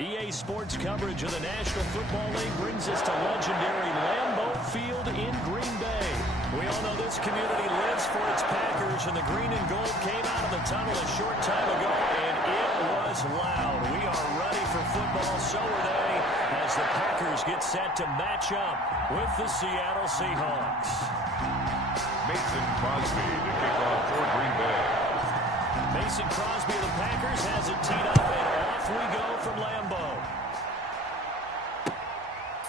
EA Sports coverage of the National Football League brings us to legendary Lambeau Field in Green Bay. We all know this community lives for its Packers, and the green and gold came out of the tunnel a short time ago, and it was loud. We are ready for football, so are they, as the Packers get set to match up with the Seattle Seahawks. Mason Crosby to kick off for Green Bay. Mason Crosby of the Packers has it teed up, and off we go from Lambeau.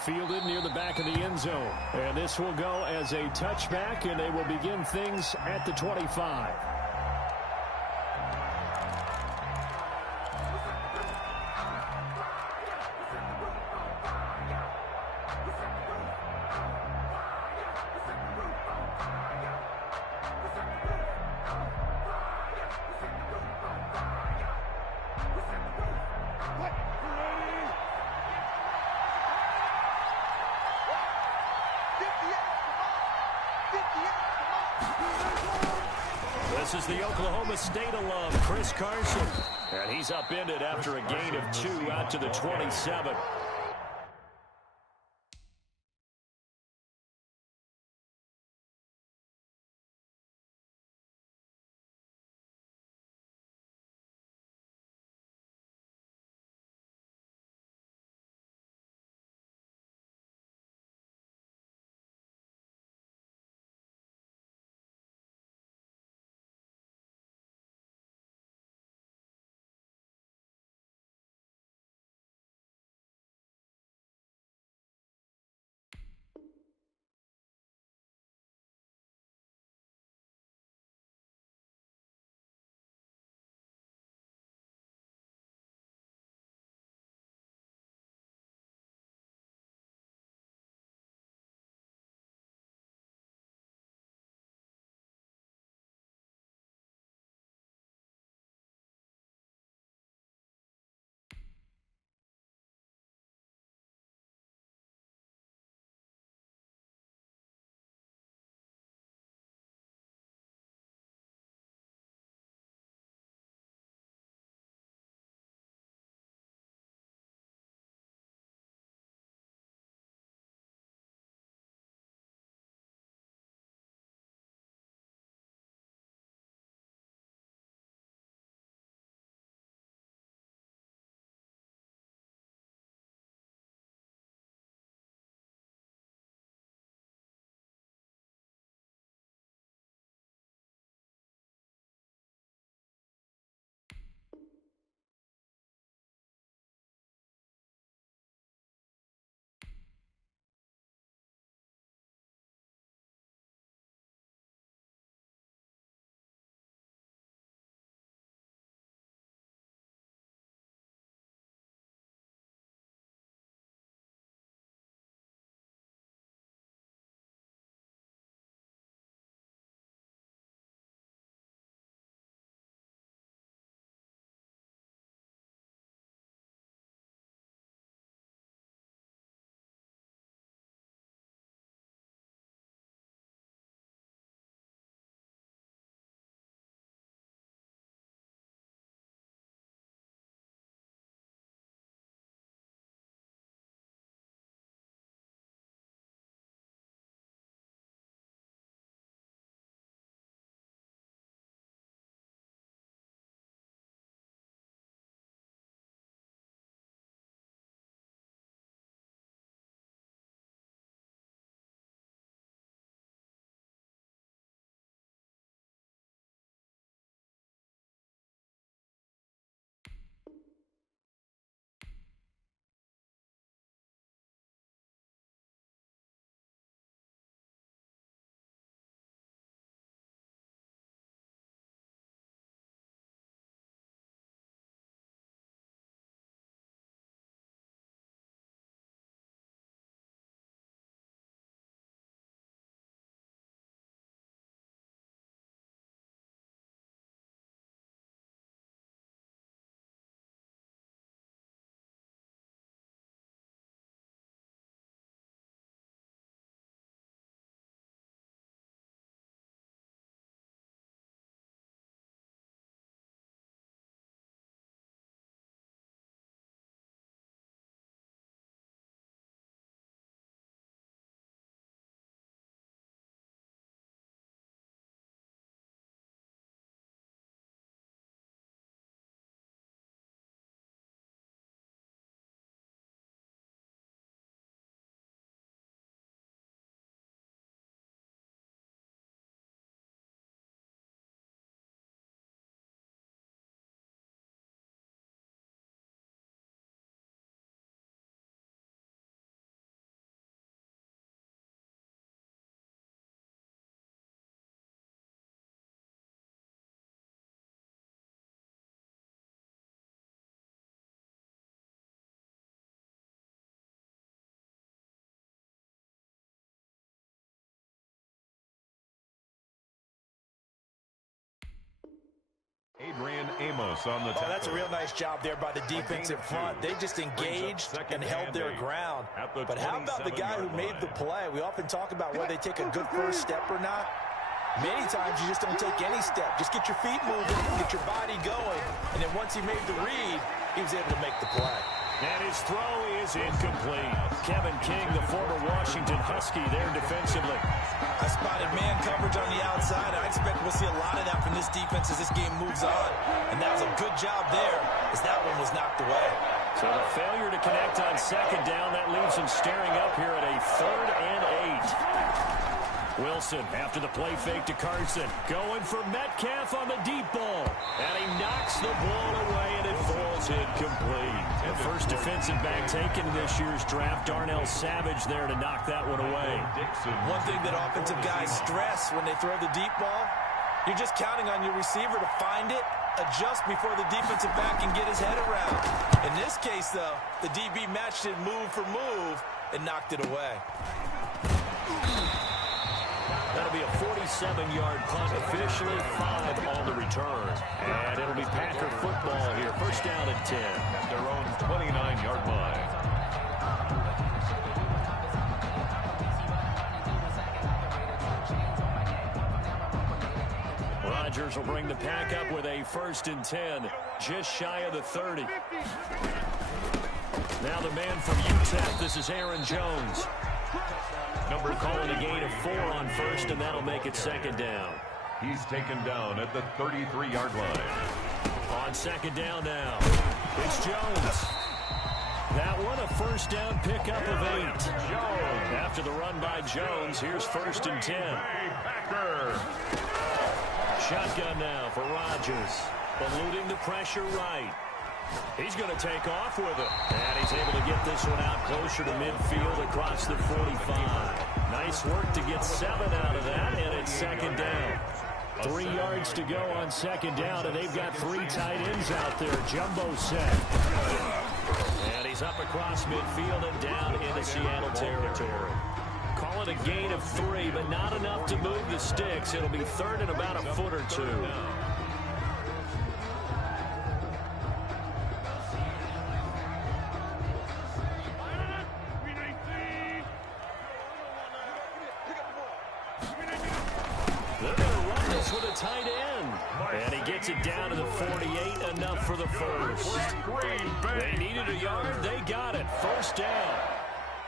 Fielded near the back of the end zone. And this will go as a touchback, and they will begin things at the 25. This is the Oklahoma State alum, Chris Carson. And he's upended after a gain of 2 out to the 27. Amos on the tackle. That's a real nice job there by the defensive front. They just engaged and held their ground. But how about the guy who made the play? We often talk about whether they take a good first step or not. Many times you just don't take any step. Just get your feet moving, get your body going, and then once he made the read, he was able to make the play. And his throw is incomplete. Kevin King, the former Washington Husky, there defensively. I spotted man coverage on the outside. I expect we'll see a lot of that from this defense as this game moves on. And that was a good job there as that one was knocked away. So the failure to connect on second down, that leaves him staring up here at a 3rd and 8. Wilson, after the play fake to Carson, going for Metcalf on the deep ball. And he knocks the ball away, and it falls incomplete. The first defensive back taken in this year's draft, Darnell Savage there to knock that one away. One thing that offensive guys stress when they throw the deep ball, you're just counting on your receiver to find it, adjust before the defensive back can get his head around. In this case, though, the DB matched it move for move and knocked it away. That'll be a 47-yard punt, officially 5 on the return. And it'll be Packer football here. First down and 10. At their own 29-yard line. Rodgers will bring the Pack up with a 1st and 10, just shy of the 30. Now the man from UTEP, this is Aaron Jones. Number calling a gain of 4 on 1st, and that'll make it 2nd down. He's taken down at the 33-yard line. On 2nd down now, it's Jones. That one a 1st down pickup of 8. Jones. After the run by Jones, here's 1st and 10. Packer. Shotgun now for Rodgers, eluding the pressure right. He's going to take off with it. And he's able to get this one out closer to midfield across the 45. Nice work to get 7 out of that, and it's 2nd down. 3 yards to go on 2nd down, and they've got 3 tight ends out there. Jumbo set. And he's up across midfield and down into Seattle territory. Call it a gain of 3, but not enough to move the sticks. It'll be 3rd and about a foot or 2. They're going to run this with a tight end. And he gets it down to the 48, enough for the first. They needed a yard. They got it. 1st down.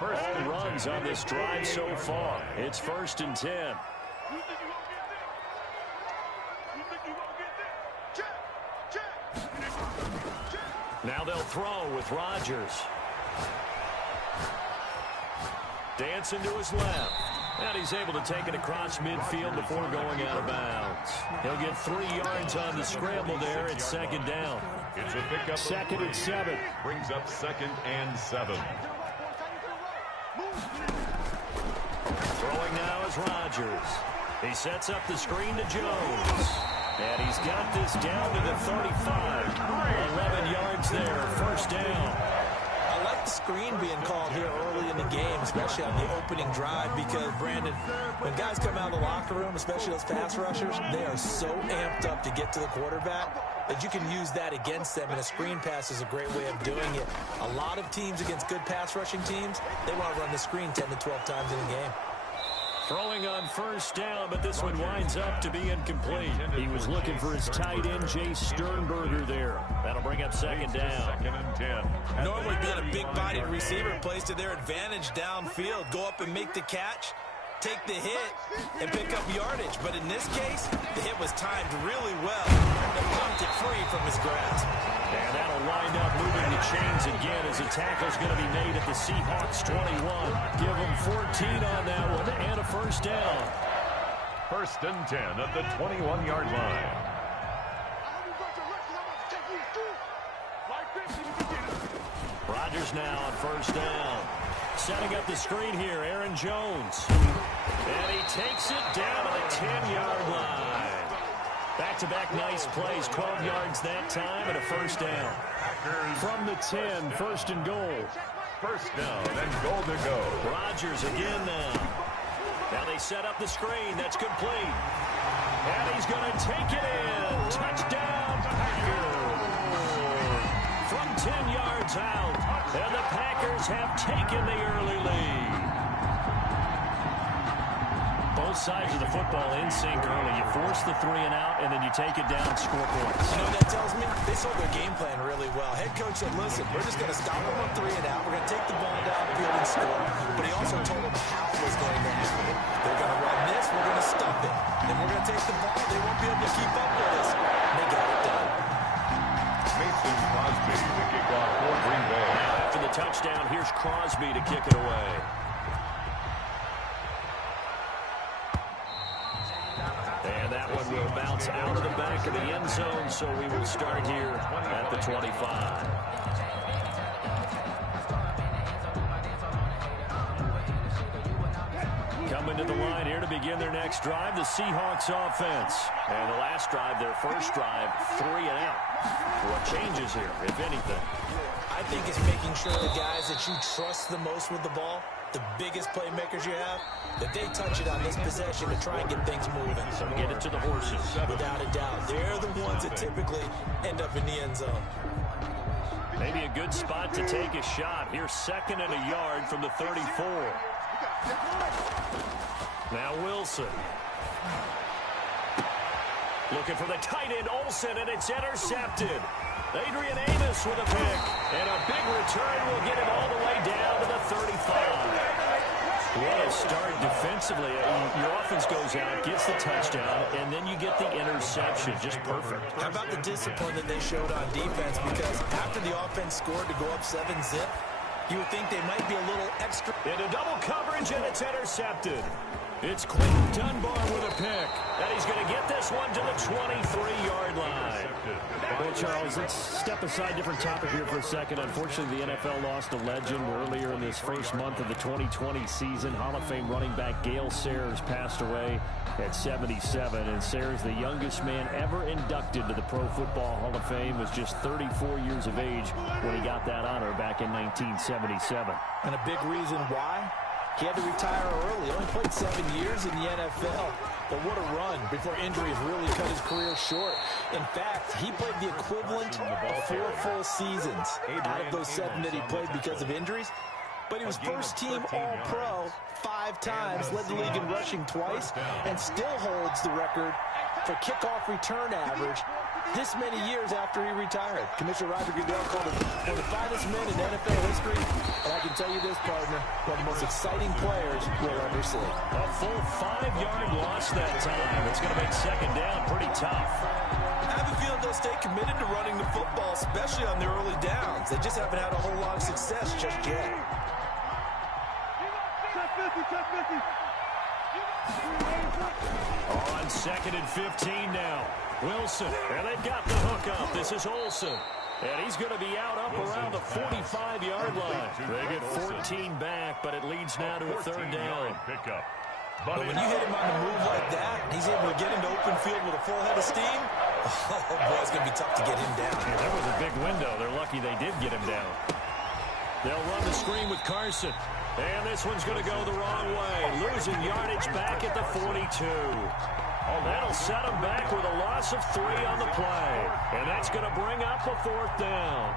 All runs on this drive so far. It's 1st and 10. Now they'll throw with Rodgers. Dancing to his left. And he's able to take it across midfield before going out of bounds. He'll get 3 yards on the scramble there. It's 2nd down. It's a pickup. 2nd and 7. Brings up 2nd and 7. Throwing now is Rodgers. He sets up the screen to Jones. And he's got this down to the 35. 11 yards there. 1st down. I like the screen being called here early in the game, especially on the opening drive, because, Brandon, when guys come out of the locker room, especially those pass rushers, they are so amped up to get to the quarterback that you can use that against them, and a screen pass is a great way of doing it. A lot of teams against good pass rushing teams, they want to run the screen 10 to 12 times in a game. Throwing on 1st down, but this one winds up to be incomplete. He was looking for his tight end, Jay Sternberger, there. That'll bring up 2nd down. 2nd and 10. Normally being a big-bodied receiver plays to their advantage downfield. Go up and make the catch, take the hit, and pick up yardage. But in this case, the hit was timed really well and pumped it free from his grasp. And that'll wind up moving the chains again as the tackle's going to be made at the Seahawks 21. Give them 14 on that one and a 1st down. 1st and 10 at the 21-yard line. Rodgers now on 1st down. Setting up the screen here, Aaron Jones. And he takes it down to the 10-yard line. Back-to-back nice plays, 12 yards that time, and a 1st down. From the 10, 1st and goal. 1st down and goal to go. Rodgers again now. Now they set up the screen. That's complete. And he's going to take it in. Touchdown, Packers. From 10 yards out. And the Packers have taken the early lead. Both sides of the football in sync early. You force the 3 and out, and then you take it down and score points. You know what that tells me? They sold their game plan really well. Head coach said, listen, we're just going to stop them on 3 and out. We're going to take the ball downfield and score. But he also told them how it was going to happen. They're going to run this. We're going to stop it. Then we're going to take the ball. They won't be able to keep up with us. And they got it done. Mason Crosby to kick off for Green Bay. Now after the touchdown, here's Crosby to kick it away. And that one will bounce out of the back of the end zone, so we will start here at the 25. Coming to the line here to begin their next drive, the Seahawks offense. And the last drive, their first drive, 3 and out. What changes here, if anything? I think it's making sure the guys that you trust the most with the ball, the biggest playmakers you have, that they touch it on this possession to try and get things moving. So get it to the horses. Without a doubt. They're the ones that typically end up in the end zone. Maybe a good spot to take a shot. Here's 2nd and a yard from the 34. Now Wilson. Looking for the tight end, Olsen, and it's intercepted. Adrian Amos with a pick. And a big return will get him all the way down to the 35. What a start defensively. Your offense goes out, gets the touchdown, and then you get the interception. Just perfect. How about the discipline that they showed on defense? Because after the offense scored to go up 7-zip, you would think they might be a little extra. Into double coverage, and it's intercepted. It's Quentin Dunbar with a pick. And he's going to get this one to the 23-yard line. Well, Charles, let's step aside, different topic here for a second. Unfortunately, the NFL lost a legend earlier in this first month of the 2020 season. Hall of Fame running back Gale Sayers passed away at 77. And Sayers, the youngest man ever inducted to the Pro Football Hall of Fame, was just 34 years of age when he got that honor back in 1977. And a big reason why? He had to retire early. He only played 7 years in the NFL. But what a run before injuries really cut his career short. In fact, he played the equivalent of 4 full seasons out of those 7 that he played because of injuries. But he was first-team All-Pro 5 times, led the league in rushing twice, and still holds the record for kickoff return average this many years after he retired. Commissioner Roger Goodell called him one of the finest men in NFL history, and I can tell you this, partner, one of the most exciting players we'll ever see. A full 5-yard loss that time. It's going to make 2nd down pretty tough. I have a feeling they'll stay committed to running the football, especially on the early downs. They just haven't had a whole lot of success just yet. On 2nd and 15 now. Wilson, and they've got the hook up. This is Olsen. And he's going to be out up around the 45-yard line. They get 14 back, but it leads now to a 3rd down. But when you hit him on the move like that, he's able to get into open field with a full head of steam. Oh, boy, it's going to be tough to get him down. Yeah, there was a big window. They're lucky they did get him down. They'll run the screen with Carson. And this one's going to go the wrong way. Losing yardage back at the 42. That'll set him back with a loss of 3 on the play. And that's going to bring up a 4th down.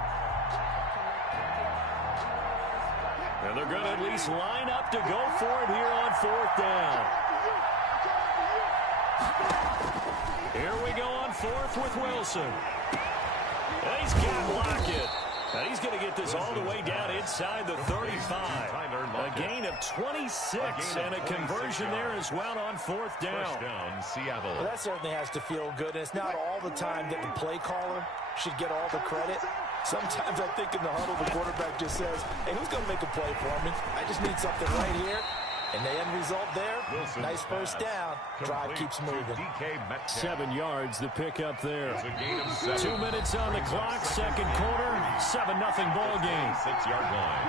And they're going to at least line up to go for it here on 4th down. Here we go on 4th with Wilson. And he's got Lockett. And he's going to get this all the way down inside the 35. A gain of 26 and a conversion there as well on 4th down. Seattle. Well, that certainly has to feel good. And it's not all the time that the play caller should get all the credit. Sometimes I think in the huddle the quarterback just says, hey, who's going to make a play for me? I just need something right here. And the end result there, nice first down. Drive keeps moving. 7 yards, the pickup there. 2 minutes on the clock, 2nd quarter, 7-0 ball game. 6-yard line.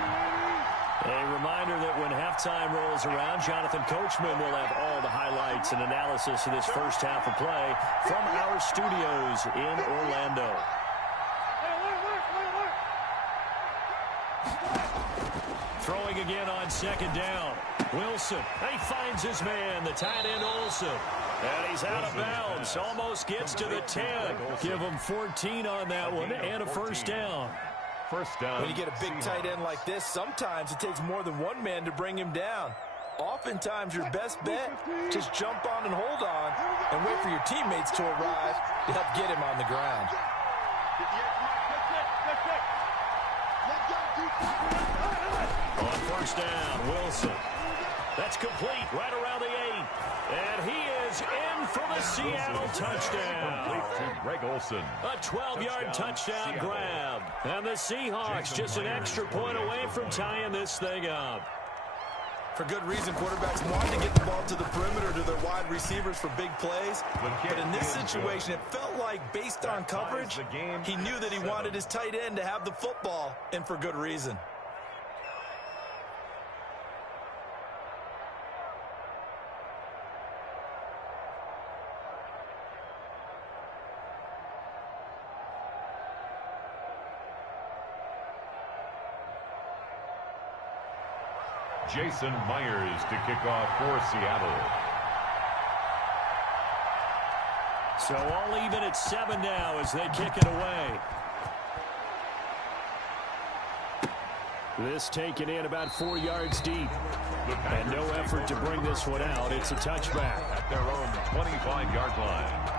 A reminder that when halftime rolls around, Jonathan Coachman will have all the highlights and analysis of this first half of play from our studios in Orlando. Throwing again on 2nd down. Wilson, he finds his man, the tight end Olsen. And he's out of bounds, almost gets to the 10. Give him 14 on that one and a first down. First down. When you get a big tight end like this, sometimes it takes more than one man to bring him down. Oftentimes, your best bet, just jump on and hold on and wait for your teammates to arrive to help get him on the ground. On first down, Wilson. That's complete right around the 8. And he is in for the Seattle touchdown. Greg Olsen. A 12-yard touchdown grab. And the Seahawks just an extra point away from tying this thing up. For good reason, quarterbacks wanted to get the ball to the perimeter to their wide receivers for big plays. But in this situation, it felt like, based on coverage, he knew that he wanted his tight end to have the football, and for good reason. Jason Myers to kick off for Seattle. So all even at 7 now as they kick it away. This taken in about 4 yards deep. And no effort to bring this one out. It's a touchback. At their own 25-yard line.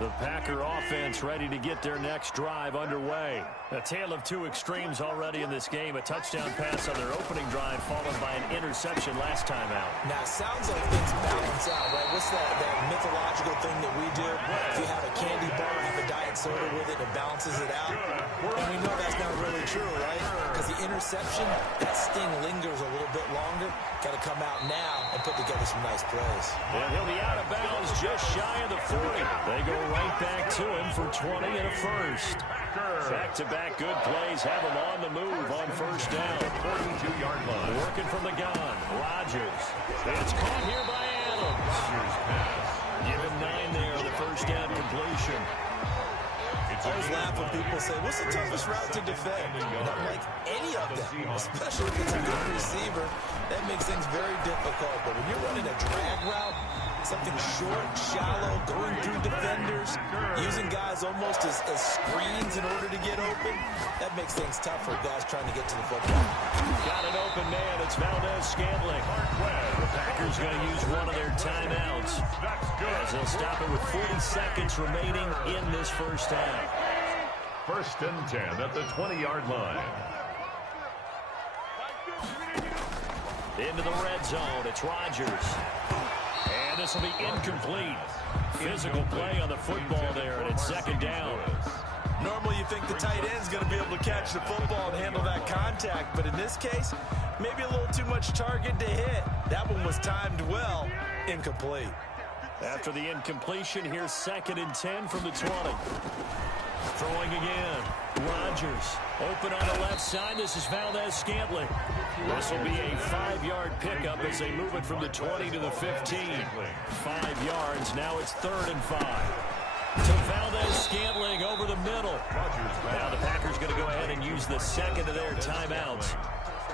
The Packer offense ready to get their next drive underway. A tale of two extremes already in this game. A touchdown pass on their opening drive followed by an interception last time out. Now, it sounds like things balance out, right? What's that mythological thing that we do? If you have a candy bar, have a diet soda with it, it balances it out. And we know that's not really true, right? Because the interception, that sting lingers a little bit longer. Got to come out now and put together some nice plays. And he'll be out of bounds just shy of the 40. They go right back to him for 20 and a first. Back-to-back good plays have him on the move on first down. 42-yard line. Working from the gun. Rodgers. It's caught here by Adams. Give him 9 there on the first down completion. I always laugh when people say, what's the toughest route to defend? And I'm like, any of them, especially if it's a good receiver. That makes things very difficult. But when you're running a drag route, something short, shallow, going through defenders, using guys almost as screens in order to get open, that makes things tough for guys trying to get to the football. Got an open man. It's Valdez-Scantling. The Packers going to use one of their timeouts as they'll stop it with 40 seconds remaining in this first half. First and 10 at the 20-yard line. Into the red zone. It's Rodgers. And this will be incomplete. Physical play on the football there, and it's second down. Normally you think the tight end's going to be able to catch the football and handle that contact, but in this case, maybe a little too much target to hit. That one was timed well. Incomplete. After the incompletion, here's second and 10 from the 20. Throwing again. Rodgers. Open on the left side. This is Valdez-Scantling. This will be a 5-yard pickup as they move it from the 20 to the 15. 5 yards. Now it's 3rd and 5. To Valdez-Scantling over the middle. Now the Packers going to go ahead and use the second of their timeouts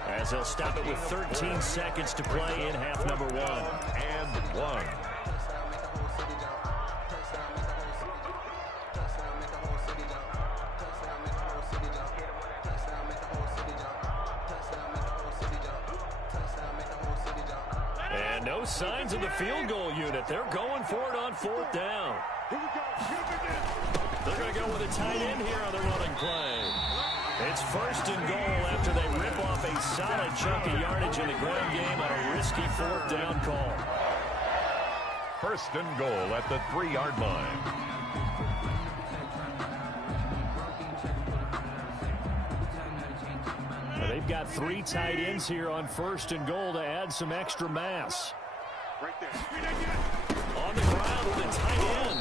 as they'll stop it with 13 seconds to play in half number 1. And 1. And no signs of the field goal unit. They're going for it on 4th down. They're going to go with a tight end here on the running play. It's 1st and goal after they rip off a solid chunk of yardage in the ground game on a risky 4th down call. 1st and goal at the 3-yard line. They've got 3 tight ends here on 1st and goal to add some extra mass. On the ground with a tight end.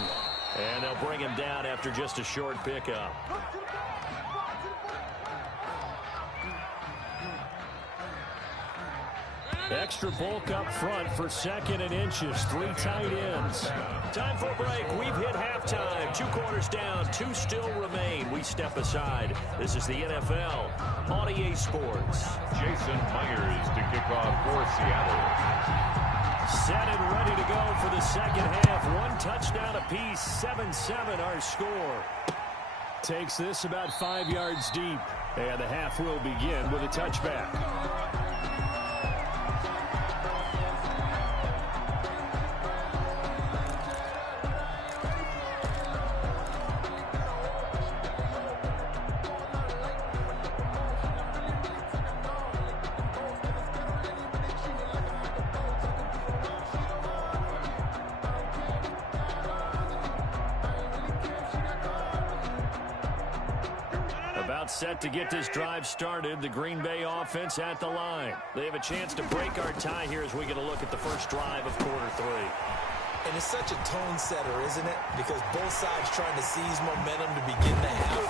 And they'll bring him down after just a short pickup. Extra bulk up front for 2nd and inches. 3 tight ends. Time for a break. We've hit halftime. 2 quarters down. 2 still remain. We step aside. This is the NFL on EA Sports. Jason Myers to kick off for Seattle. Set and ready to go for the second half. 1 touchdown apiece. 7-7 our score. Takes this about 5 yards deep. And the half will begin with a touchback. Set to get this drive started. The Green Bay offense at the line. They have a chance to break our tie here as we get a look at the first drive of quarter 3. And it's such a tone setter, isn't it? Because both sides trying to seize momentum to begin the half.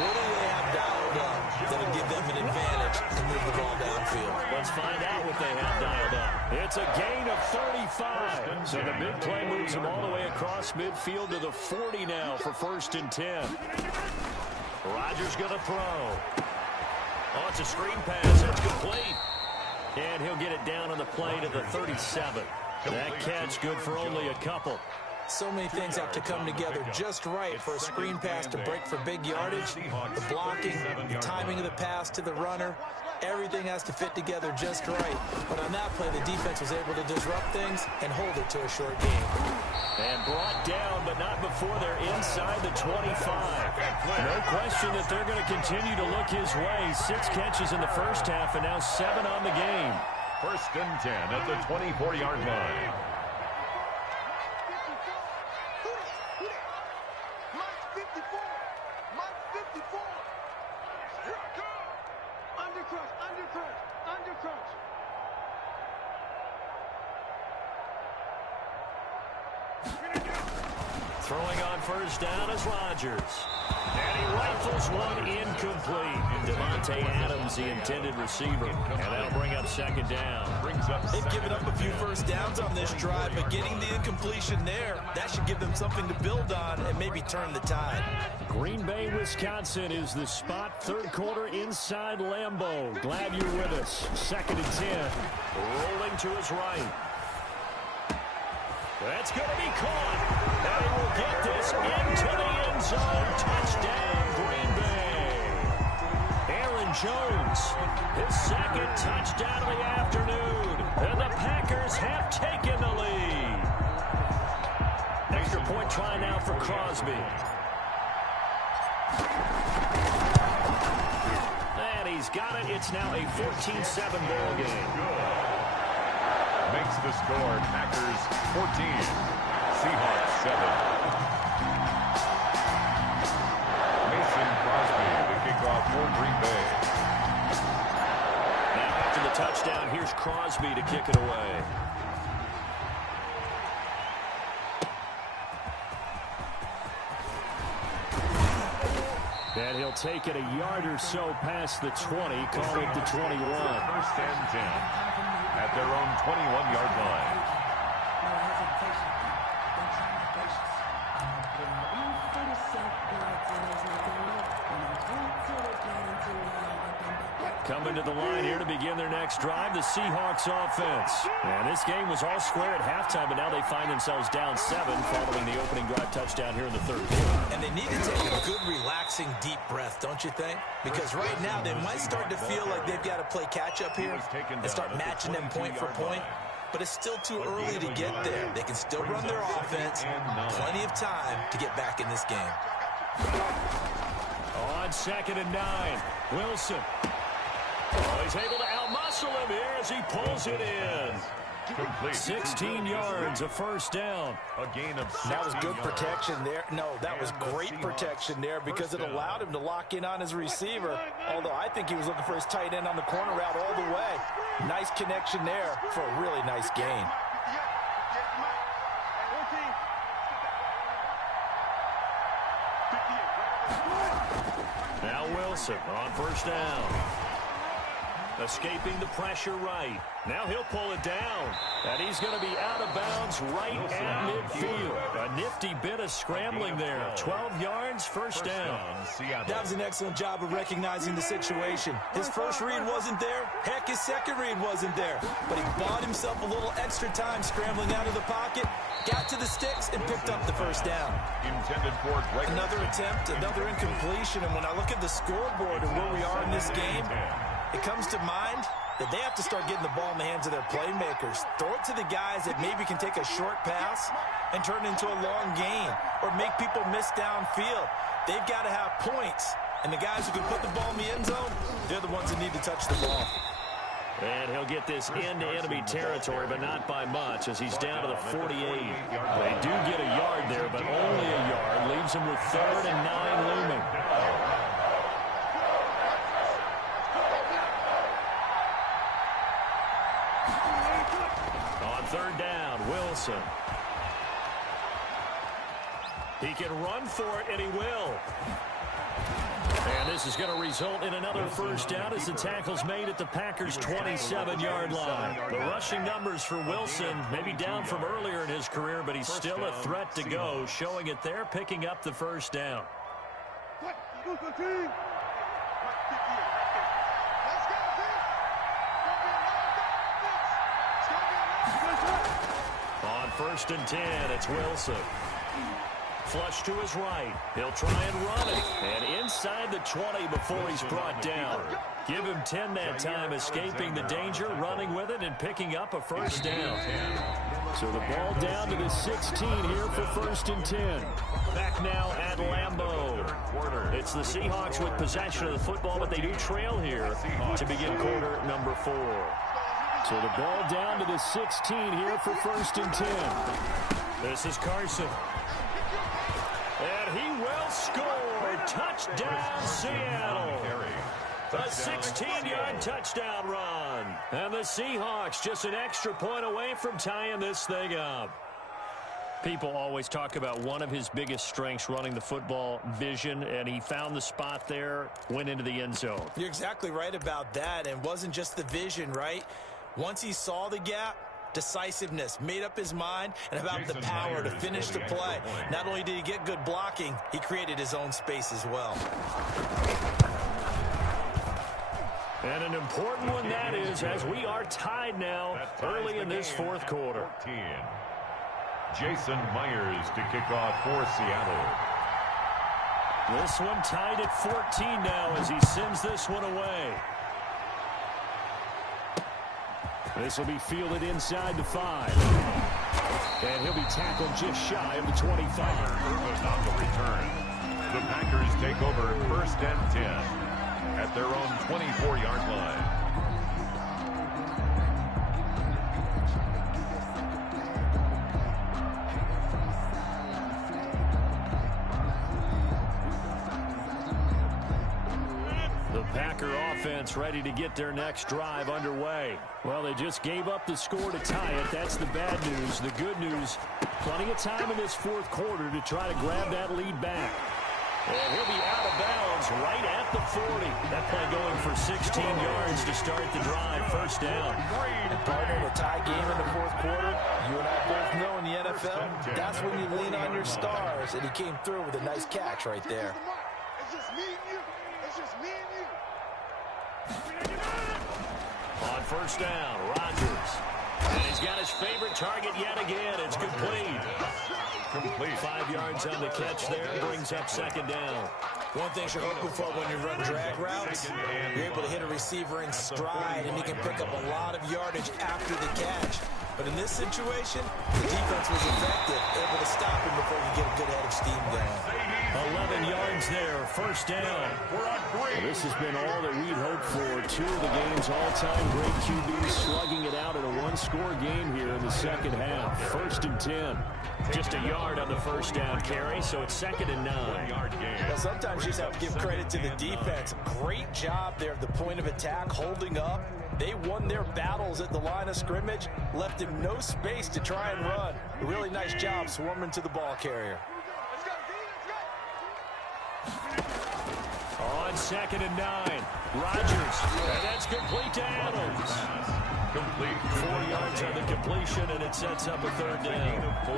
What do they have dialed up that'll give them an advantage to move the ball downfield? Let's find out what they have dialed up. It's a gain of 35. So the big play moves them all the way across midfield to the 40 now for 1st and 10. Rodgers going to throw. Oh, it's a screen pass. It's complete. And he'll get it down on the play to the 37. That catch good for only a couple. So many things have to come together just right for a screen pass to break for big yardage. The blocking, the timing of the pass to the runner. Everything has to fit together just right. But on that play, the defense was able to disrupt things and hold it to a short game. And brought down, but not before they're inside the 25. No question that they're going to continue to look his way. 6 catches in the first half and now 7 on the game. 1st and 10 at the 24-yard line. Throwing on 1st down is Rodgers. And he rifles one incomplete. Devontae Adams, the intended receiver. And that'll bring up 2nd down. They've given up a few 1st downs on this drive, but getting the incompletion there, that should give them something to build on and maybe turn the tide. Green Bay, Wisconsin is the spot. 3rd quarter inside Lambeau. Glad you're with us. 2nd and 10. Rolling to his right. That's going to be caught. And he will get this into the end zone. Touchdown, Green Bay. Aaron Jones, his 2nd touchdown of the afternoon. And the Packers have taken the lead. Extra point try now for Crosby. And he's got it. It's now a 14-7 ball game. Makes the score Packers 14, Seahawks 7. Mason Crosby to kick off for Green Bay. Now after the touchdown, here's Crosby to kick it away. And he'll take it a yard or so past the 20, call it the 21. 1st and 10 at their own 21-yard line. Coming to the line here to begin their next drive, the Seahawks offense. And this game was all square at halftime, but now they find themselves down 7 following the opening drive touchdown here in the 3rd quarter. And they need to take a good, relaxing, deep breath, don't you think? Because right now they might start to feel like they've got to play catch-up here and start matching them point for point. But it's still too early to get there. They can still run their offense. Plenty of time to get back in this game. On 2nd and 9, Wilson. Oh, he's able to outmuscle him here as he pulls it in. Complete. 16 yards, a 1st down. A gain of 16 That was good yards. protection there. No, that was great protection there because it allowed him to lock in on his receiver. Although I think he was looking for his tight end on the corner route all the way. Nice connection there for a really nice gain. Now Wilson on 1st down. Escaping the pressure right. Now he'll pull it down. And he's going to be out of bounds right at midfield. A nifty bit of scrambling there. 12 yards, first down. That was an excellent job of recognizing the situation. His first read wasn't there. Heck, his second read wasn't there. But he bought himself a little extra time scrambling out of the pocket, got to the sticks, and picked up the first down. Intended for another attempt, another incompletion. And when I look at the scoreboard and where we are in this game, it comes to mind that they have to start getting the ball in the hands of their playmakers. Throw it to the guys that maybe can take a short pass and turn it into a long gain or make people miss downfield. They've got to have points. And the guys who can put the ball in the end zone, they're the ones that need to touch the ball. And he'll get this into enemy territory, but not by much, as he's down to the 48. They do get a yard there, but only a yard. Leaves him with 3rd and 9 looming. On 3rd down, Wilson. He can run for it, and he will. And this is going to result in another first down as the tackle's made at the Packers' 27-yard line. The rushing numbers for Wilson maybe down from earlier in his career, but he's still a threat to go, showing it there, picking up the first down. On 1st and 10, it's Wilson. Flush to his right. He'll try and run it. And inside the 20 before he's brought down. Give him 10 that time, escaping the danger, running with it, and picking up a first down. So the ball down to the 16 here for 1st and 10. Back now at Lambeau. It's the Seahawks with possession of the football, but they do trail here to begin quarter number 4. So the ball down to the 16 here for 1st and 10. This is Carson. And he will score. Touchdown, Seattle. A 16-yard touchdown run. And the Seahawks just an extra point away from tying this thing up. People always talk about one of his biggest strengths, running the football, vision, and he found the spot there, went into the end zone. You're exactly right about that, and wasn't just the vision, right? Once he saw the gap, decisiveness, made up his mind, and about the power to finish the play. Not only did he get good blocking, he created his own space as well. And an important one that is, as we are tied now early in this 4th quarter. Jason Myers to kick off for Seattle. This one tied at 14 now as he sends this one away. This will be fielded inside the 5. And he'll be tackled just shy of the 25. On the return. The Packers take over 1st and 10 at their own 24-yard line. Packer offense ready to get their next drive underway. Well, they just gave up the score to tie it. That's the bad news. The good news, plenty of time in this 4th quarter to try to grab that lead back. And he'll be out of bounds right at the 40. That play going for 16 yards to start the drive. First down. And partner, in a tie game in the 4th quarter, you and I both know in the NFL, that's when you lean on your stars. And he came through with a nice catch right there. It's just me and you. It's just me and you. On 1st down, Rodgers. And he's got his favorite target yet again. It's complete. 5 yards on the catch there. Brings up 2nd down. One thing you're hoping for when you run drag routes, you're able to hit a receiver in stride, and he can pick up a lot of yardage after the catch. But in this situation, the defense was effective, able to stop him before he could get a good head of steam going. 11 yards there, 1st down. Well, this has been all that we'd hoped for. 2 of the game's all-time great QBs slugging it out in a 1-score game here in the 2nd half. 1st and 10. Just a yard on the 1st down carry, so it's 2nd and 9. Well, sometimes you just have to give credit to the defense. Great job there at the point of attack, holding up. They won their battles at the line of scrimmage, left him no space to try and run. A really nice job swarming to the ball carrier. On on 2nd and 9. Rodgers, and that's complete to Adams. Complete. 4 yards on the completion, and it sets up a 3rd down. 4.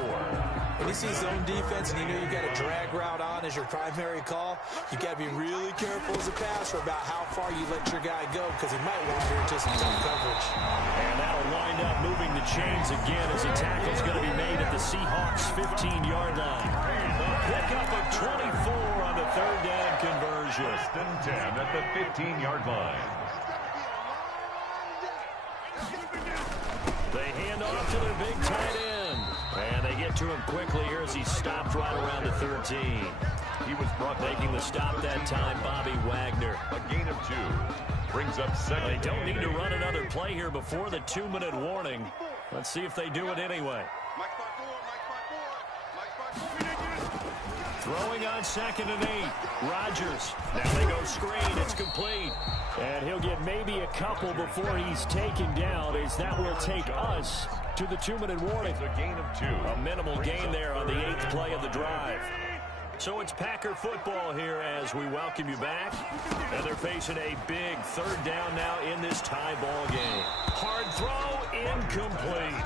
When you see zone defense and you know you've got a drag route on as your primary call, you got to be really careful as a passer about how far you let your guy go because he might wander into some tough coverage. And that'll wind up moving the chains again as a tackle's going to be made at the Seahawks' 15-yard line. Pick up of 24 on the 3rd down conversion. 1st and 10 at the 15-yard line. They hand off to their big tight end. And they get to him quickly here as he stopped right around the 13. He was brought making the stop that time, Bobby Wagner. A gain of 2. Brings up 2nd. They don't need to run another play here before the 2-minute warning. Let's see if they do it anyway. Throwing on 2nd and 8. Rodgers. Now they go screen. It's complete. And he'll get maybe a couple before he's taken down, as that will take us to the 2-minute warning. It's a gain of 2. A minimal gain there on the 8th play of the drive. So it's Packer football here as we welcome you back. And they're facing a big 3rd down now in this tie ball game. Hard throw, incomplete.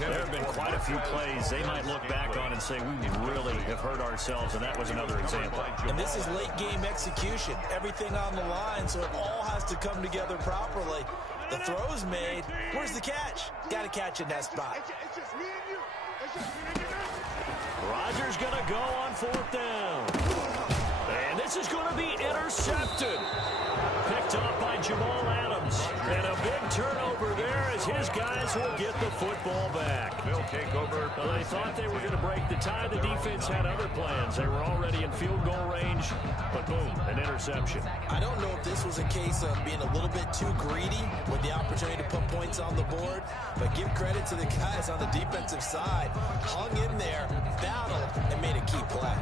There have been quite a few plays they might look back on and say, we really have hurt ourselves, and that was another example. And this is late game execution. Everything on the line, so it all has to come together properly. The throw's made. Where's the catch? Got to catch in that spot. It's just me and you. It's just me and you. Rodgers going to go on 4th down. And this is going to be intercepted. Picked off by Jamal Adams. And a big turnover there as his guys will get the football back. They'll take over. Well, they thought they were going to break the tie. The defense had other plans. They were already in field goal range. But boom, an interception. I don't know if this was a case of being a little bit too greedy with the opportunity to put points on the board, but give credit to the guys on the defensive side. Hung in there, battled, and made a key play.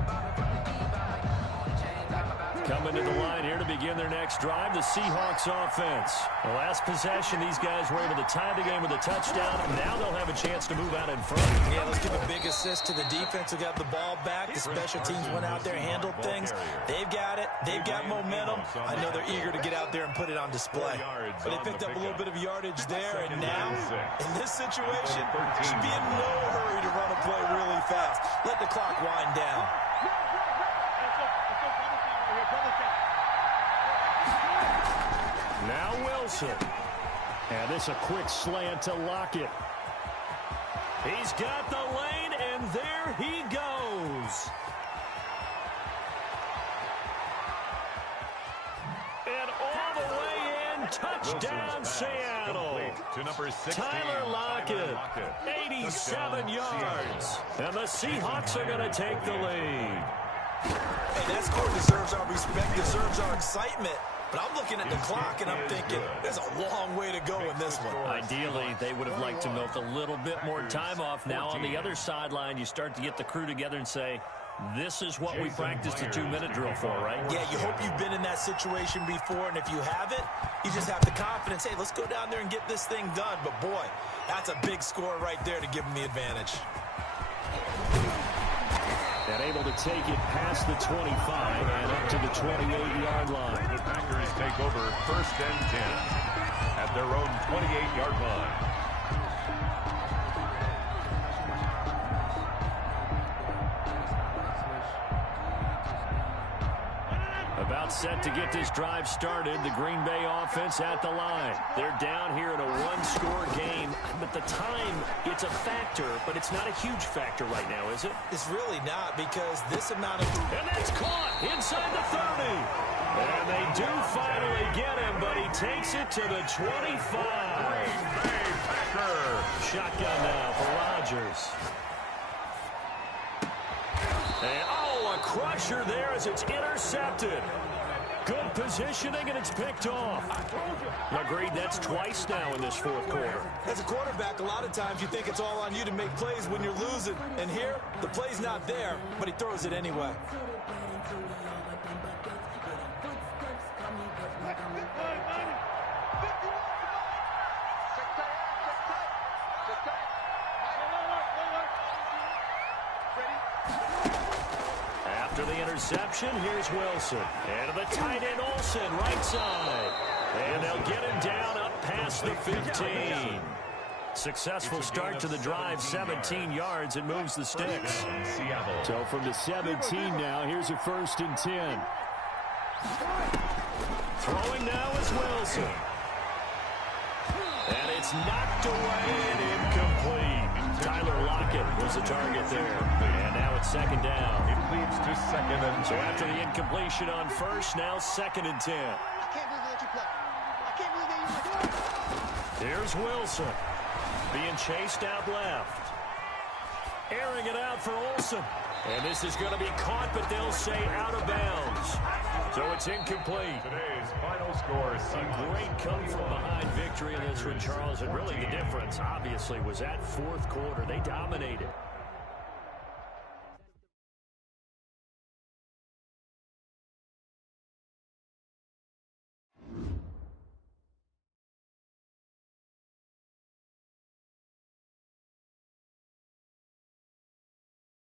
Coming to the line here to begin their next drive, the Seahawks offense. The last possession, these guys were able to tie the game with a touchdown. Now they'll have a chance to move out in front. Yeah, let's give a big assist to the defense who got the ball back. The special teams went out there, handled things. They've got it. They've got momentum. I know they're eager to get out there and put it on display. But they picked up a little bit of yardage there, and now, in this situation, should be in no hurry to run a play really fast. Let the clock wind down. Now Wilson. And this a quick slant to Lockett. He's got the lane, and there he goes. And all the way in, touchdown Seattle. To number 16, Tyler Lockett, 87 yards. And the Seahawks are going to take the lead. Hey, that score deserves our respect, deserves our excitement. But I'm looking at the clock, and I'm thinking, there's a long way to go in this one. Ideally, they would have liked to milk a little bit more time off. Now, on the other sideline, you start to get the crew together and say, this is what we practiced the 2-minute drill for, right? Yeah, you hope you've been in that situation before, and if you haven't, you just have the confidence, hey, let's go down there and get this thing done. But, boy, that's a big score right there to give them the advantage. And able to take it past the 25 and up to the 28-yard line. The Packers take over 1st and 10 at their own 28-yard line. About set to get this drive started. The Green Bay offense at the line. They're down here in a one-score game. But the time, it's a factor, but it's not a huge factor right now, is it? It's really not, because this amount of... And that's caught inside the 30. And they do finally get him, but he takes it to the 25. Green Bay Packer. Shotgun now for Rodgers. And, oh, a crusher there as it's intercepted. Good positioning, and it's picked off. Agreed, that's twice now in this fourth quarter. As a quarterback, a lot of times you think it's all on you to make plays when you're losing. And here, the play's not there, but he throws it anyway. After the interception, here's Wilson. And to the tight end, Olsen, right side. And they'll get him down up past the 15. Successful start to the drive, 17 yards, and moves the sticks. So from the 17 now, here's a 1st and 10. Throwing now is Wilson. And it's knocked away and incomplete. Tyler Lockett was the target there. And now it's 2nd down. It leads to 2nd and 10. So after the incompletion on 1st, now 2nd and 10. I can't believe they let you play. I can't believe they let you play. Here's Wilson. Being chased out left. Airing it out for Olsen. And this is going to be caught, but they'll say out of bounds. So it's incomplete. Today's final score, A great come-from-behind victory in this one, Charles. And really the difference, obviously, was that 4th quarter. They dominated.